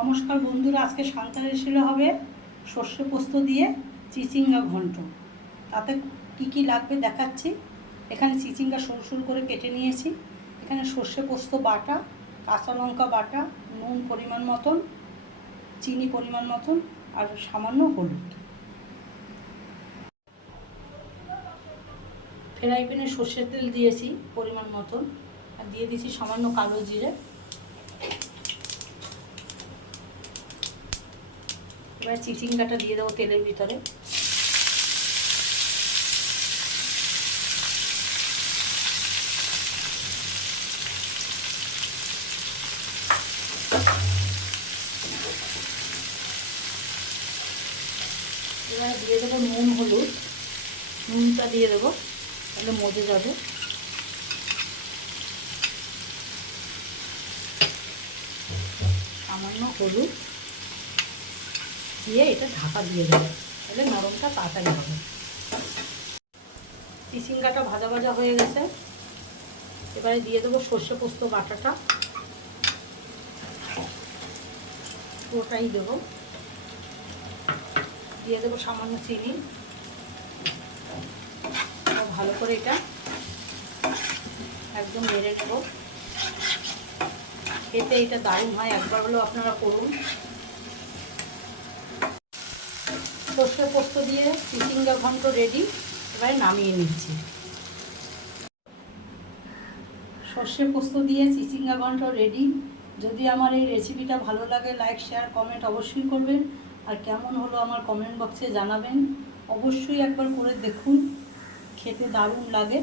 নমস্কার বন্ধুরা, আজকে সান্তার রেসিপি হবে সর্ষে পোস্ত দিয়ে চিচিঙ্গা ঘন্ট। তাতে কি কি লাগবে দেখাচ্ছি। এখানে চিচিঙ্গা সরু সরু করে কেটে নিয়েছি। এখানে সর্ষে পোস্ত বাটা, কাঁচা লঙ্কা বাটা, নুন পরিমাণ মতন, চিনি পরিমাণ মতন আর সামান্য হলুদ। ফ্রাই প্যানে সর্ষের তেল দিয়েছি পরিমাণ মতন। আর দিয়ে দিয়েছি সামান্য কালো জিরে। এবার চিচিঙ্গাটা দিয়ে দেবো তেলের ভিতরে। এবার দিয়ে দেবো নুন, হলুদ। নুনটা দিয়ে দেবো, তাহলে মজে যাবে। সামান্য হলুদ। দিয়ে এটা ঢাকা দিয়ে দেবে। তাহলে নরমটা তাড়াতাড়ি হবে। চিচিঙ্গাটা ভাজা ভাজা হয়ে গেছে। এবারে দিয়ে দেবো সর্ষে পোস্ত বাটাটা। পুরোটাই দেবো। দিয়ে দেবো সামান্য চিনি। ভালো করে এটা একদম মেরে নেব। এতে এটা দারুণ হয়। একবার হলেও আপনারা করুন। সর্ষে পোস্ত দিয়ে চিচিঙ্গা ঘন্ট রেডি এবারে নামিয়ে নিচ্ছি। সর্ষে পোস্ত দিয়ে চিচিঙ্গা ঘন্ট রেডি যদি আমার এই রেসিপিটা ভালো লাগে লাইক শেয়ার কমেন্ট অবশ্যই করবেন। আর কেমন হলো আমার কমেন্ট বক্সে জানাবেন। অবশ্যই একবার করে দেখুন, খেতে দারুণ লাগে।